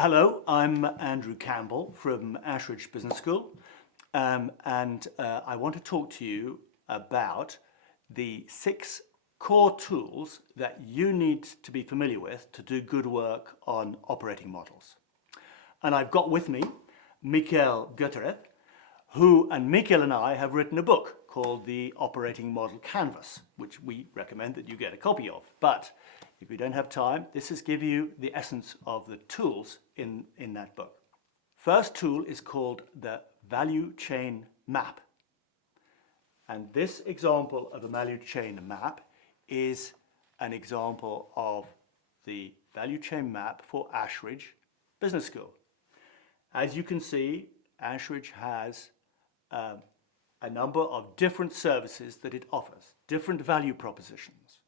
Hello, I'm Andrew Campbell from Ashridge Business School, and I want to talk to you about the 6 core tools that you need to be familiar with to do good work on operating models. And I've got with me Michael Gutierrez, Michael and I have written a book called The Operating Model Canvas, which we recommend that you get a copy of. But if you don't have time, this is give you the essence of the tools in that book. First tool is called the value chain map. And this example of a value chain map is an example of the value chain map for Ashridge Business School. As you can see, Ashridge has a number of different services that it offers, different value propositions.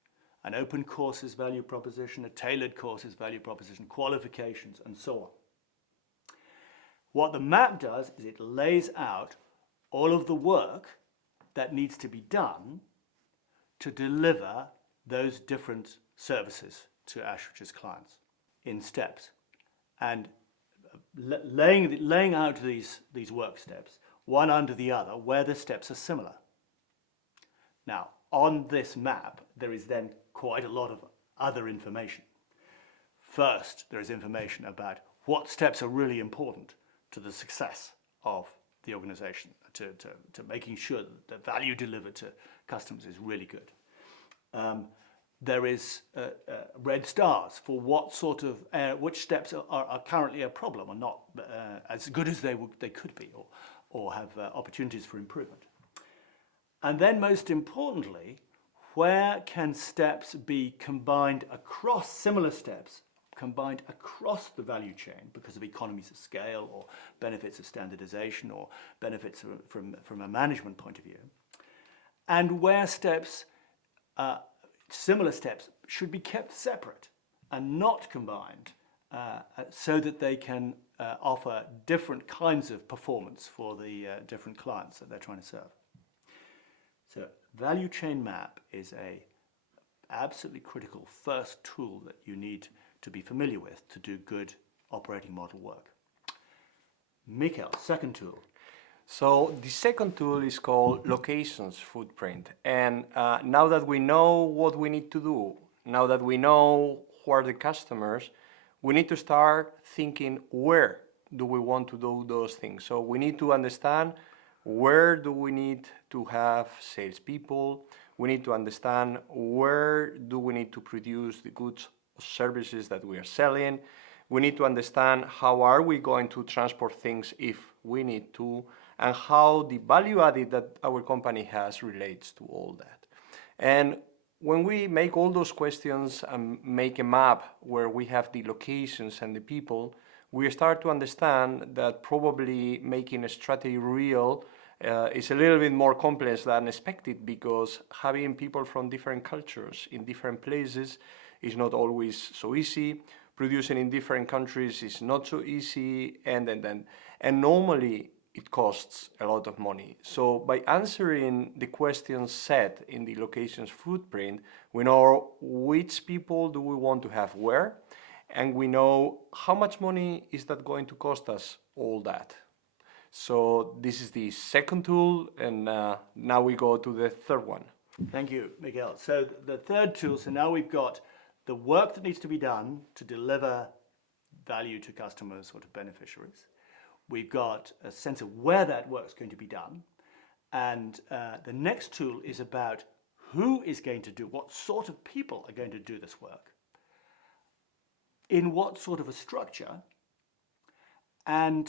An open courses value proposition, a tailored courses value proposition, qualifications, and so on. What the map does is it lays out all of the work that needs to be done to deliver those different services to Ashridge's clients in steps. And laying out these work steps, one under the other, where the steps are similar. Now, on this map, there is then quite a lot of other information. First, there is information about what steps are really important to the success of the organization, to making sure that the value delivered to customers is really good. There is red stars for what sort of which steps are currently a problem or not as good as they could be, or have opportunities for improvement. And then most importantly, where can steps be combined across similar steps, combined across the value chain because of economies of scale or benefits of standardization or benefits from a management point of view, and where steps, similar steps, should be kept separate and not combined so that they can offer different kinds of performance for the different clients that they're trying to serve. So value chain map is a absolutely critical first tool that you need to be familiar with to do good operating model work. Michael, second tool. So the second tool is called locations footprint. And now that we know what we need to do, now that we know who are the customers, we need to start thinking where do we want to do those things. So we need to understand where do we need to have salespeople. We need to understand where do we need to produce the goods or services that we are selling. We need to understand how are we going to transport things if we need to, and how the value added that our company has relates to all that. And when we make all those questions and make a map where we have the locations and the people, we start to understand that probably making a strategy real is a little bit more complex than expected, because having people from different cultures in different places is not always so easy. Producing in different countries is not so easy, and normally it costs a lot of money. So by answering the questions set in the locations footprint, we know which people do we want to have where, and we know how much money is that going to cost us, all that. So this is the second tool, and now we go to the third one. Thank you, Miguel. So the third tool, so now we've got the work that needs to be done to deliver value to customers or to beneficiaries. We've got a sense of where that work's going to be done. And the next tool is about who is going to do, what sort of people are going to do this work, in what sort of a structure, and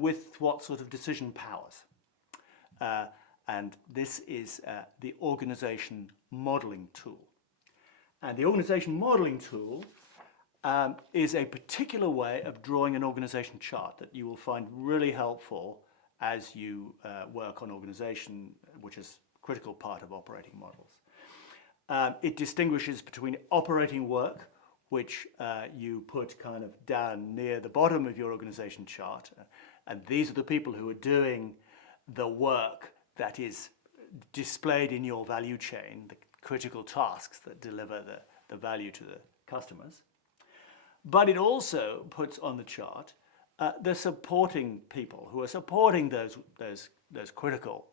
with what sort of decision powers. And this is the organization modeling tool. And the organization modeling tool is a particular way of drawing an organization chart that you will find really helpful as you work on organization, which is a critical part of operating models. It distinguishes between operating work, which you put kind of down near the bottom of your organization chart. And these are the people who are doing the work that is displayed in your value chain, the critical tasks that deliver the value to the customers. But it also puts on the chart the supporting people who are supporting those critical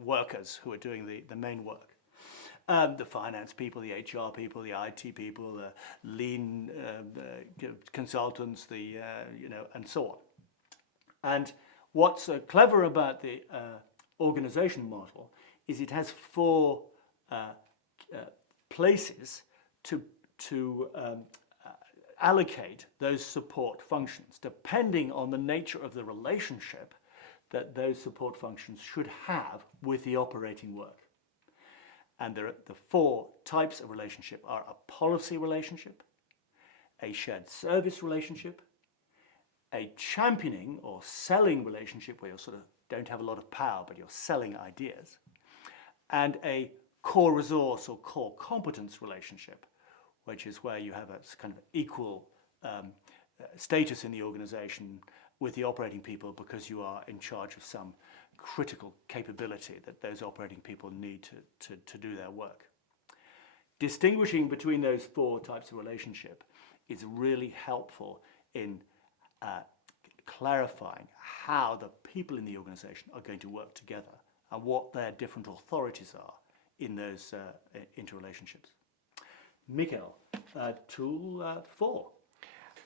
workers who are doing the main work. The finance people, the HR people, the IT people, the lean consultants, and so on. And what's clever about the organization model is it has four places to allocate those support functions, depending on the nature of the relationship that those support functions should have with the operating work. And the four types of relationship are a policy relationship, a shared service relationship, a championing or selling relationship where you sort of don't have a lot of power but you're selling ideas, and a core resource or core competence relationship, which is where you have a kind of equal status in the organization with the operating people because you are in charge of some critical capability that those operating people need to do their work. Distinguishing between those four types of relationship is really helpful in clarifying how the people in the organization are going to work together and what their different authorities are in those interrelationships. Mikhail, tool 4.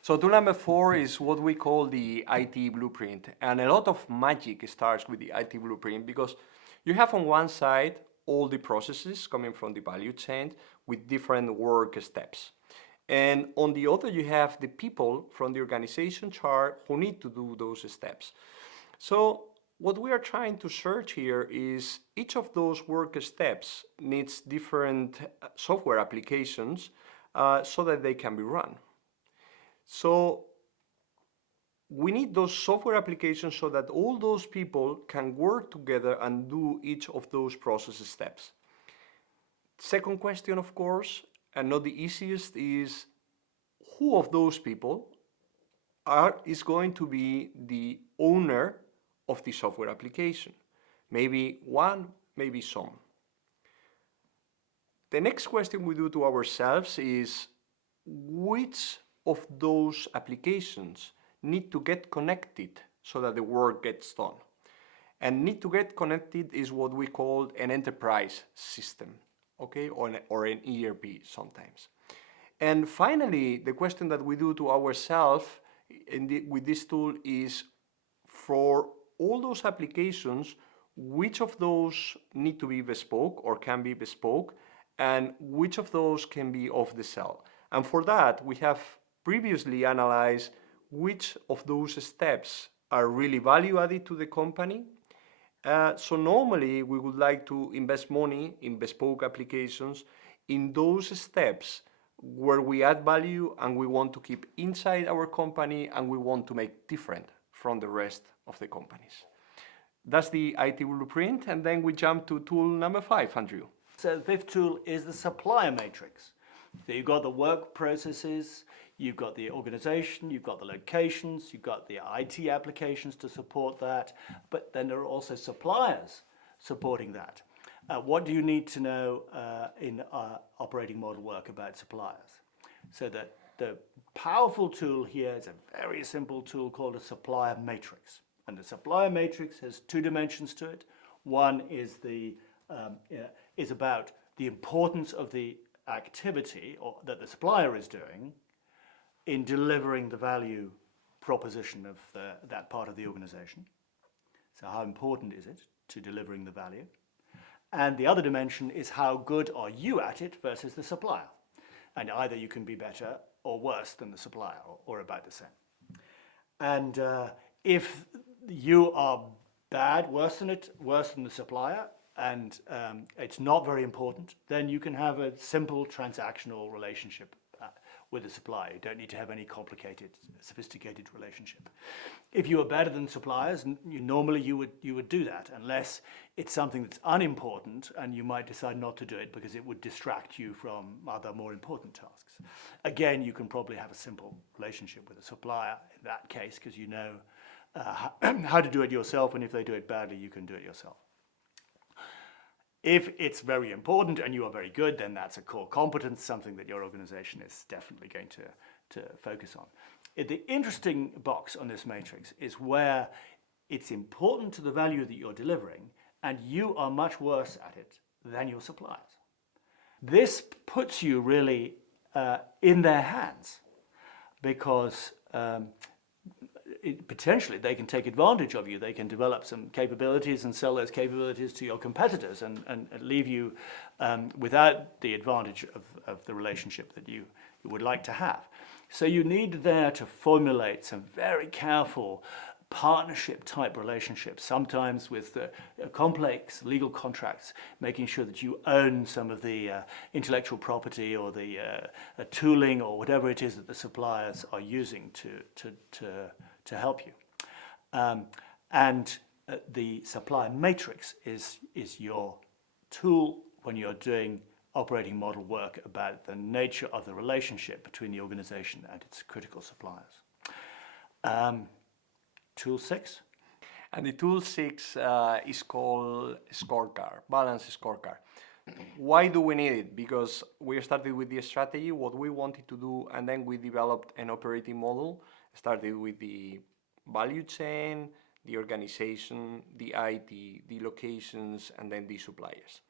So tool number 4 is what we call the IT blueprint. And a lot of magic starts with the IT blueprint because you have on one side all the processes coming from the value chain with different work steps. And on the other, you have the people from the organization chart who need to do those steps. So what we are trying to search here is each of those work steps needs different software applications so that they can be run. So we need those software applications so that all those people can work together and do each of those process steps. Second question, of course, and not the easiest, is who of those people is going to be the owner of the software application? Maybe one, maybe some. The next question we do to ourselves is which of those applications need to get connected so that the work gets done. And need to get connected is what we call an enterprise system, okay, or an ERP sometimes. And finally, the question that we do to ourselves with this tool is for all those applications, which of those need to be bespoke or can be bespoke, and which of those can be off the shelf. And for that, we have previously analyzed which of those steps are really value added to the company. So normally we would like to invest money in bespoke applications in those steps where we add value and we want to keep inside our company and we want to make different from the rest of the companies. That's the IT blueprint, and then we jump to tool number 5, Andrew. So the fifth tool is the supplier matrix. So you've got the work processes, you've got the organization, you've got the locations, you've got the IT applications to support that, but then there are also suppliers supporting that. What do you need to know in operating model work about suppliers? So that the powerful tool here is a very simple tool called a supplier matrix. And the supplier matrix has two dimensions to it. One is is about the importance of the activity that the supplier is doing in delivering the value proposition of that part of the organization. So how important is it to delivering the value? And the other dimension is how good are you at it versus the supplier. And either you can be better or worse than the supplier, or about the same. And if you are bad, worse than the supplier, and it's not very important, then you can have a simple transactional relationship with the supplier. You don't need to have any complicated, sophisticated relationship. If you are better than suppliers, normally you would do that, unless it's something that's unimportant and you might decide not to do it because it would distract you from other more important tasks. Again, you can probably have a simple relationship with a supplier in that case because you know how to do it yourself, and if they do it badly, you can do it yourself. If it's very important and you are very good, then that's a core competence, something that your organization is definitely going to focus on. The interesting box on this matrix is where it's important to the value that you're delivering, and you are much worse at it than your suppliers. This puts you really in their hands, because potentially they can take advantage of you. They can develop some capabilities and sell those capabilities to your competitors and leave you without the advantage of the relationship that you would like to have. So you need there to formulate some very careful partnership type relationships, sometimes with complex legal contracts, making sure that you own some of the intellectual property or the tooling or whatever it is that the suppliers are using to help you. The Supplier Matrix is your tool when you're doing operating model work about the nature of the relationship between the organization and its critical suppliers. Tool 6? And the tool 6 is called Scorecard, Balanced Scorecard. Why do we need it? Because we started with the strategy, what we wanted to do, and then we developed an operating model. Started with the value chain, the organization, the IT, the locations, and then the suppliers.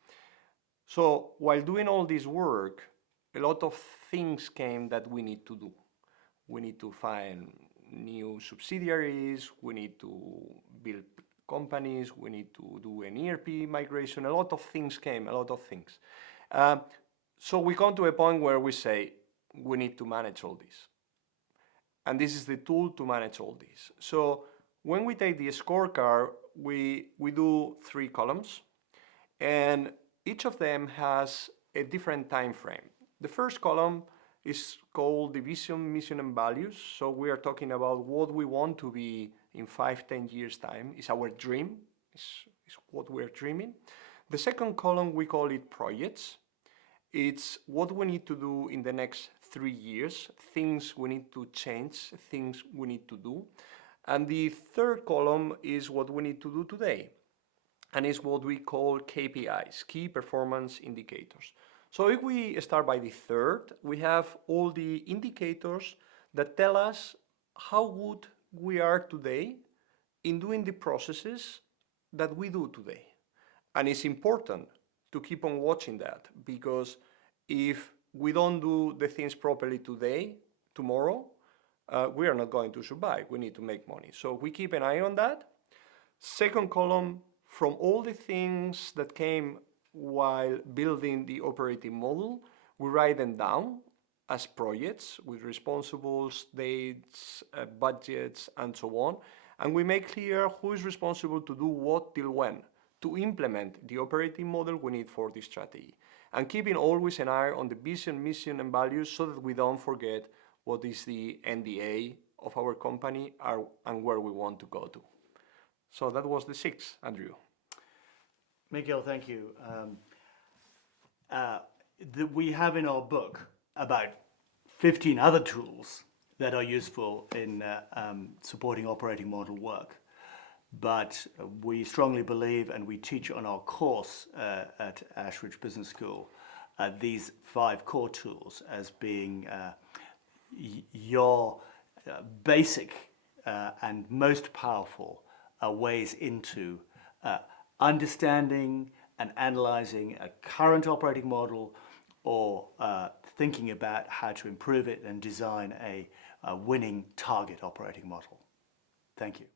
So while doing all this work, a lot of things came that we need to do. We need to find new subsidiaries, we need to build companies, we need to do an ERP migration, a lot of things came, a lot of things. So we come to a point where we say, we need to manage all this. And this is the tool to manage all this. So when we take the scorecard, we do 3 columns, and each of them has a different time frame. The first column is called the vision, mission, and values. So we are talking about what we want to be in 5-10 years' time. It's our dream, it's what we're dreaming. The second column, we call it projects. It's what we need to do in the next 3 years, things we need to change, things we need to do. And the third column is what we need to do today. And it's what we call KPIs, key performance indicators. So if we start by the third, we have all the indicators that tell us how good we are today in doing the processes that we do today. And it's important to keep on watching that, because if we don't do the things properly today, tomorrow, we are not going to survive. We need to make money. So we keep an eye on that. Second column, from all the things that came while building the operating model, we write them down as projects with responsibles, dates, budgets, and so on. And we make clear who is responsible to do what till when, to implement the operating model we need for this strategy. And keeping always an eye on the vision, mission, and values so that we don't forget what is the NDA of our company and where we want to go to. So that was the 6, Andrew. Miguel, thank you. We have in our book about 15 other tools that are useful in supporting operating model work. But we strongly believe, and we teach on our course at Ashridge Business School, these 5 core tools as being your basic and most powerful ways into understanding and analyzing a current operating model, or thinking about how to improve it and design a winning target operating model. Thank you.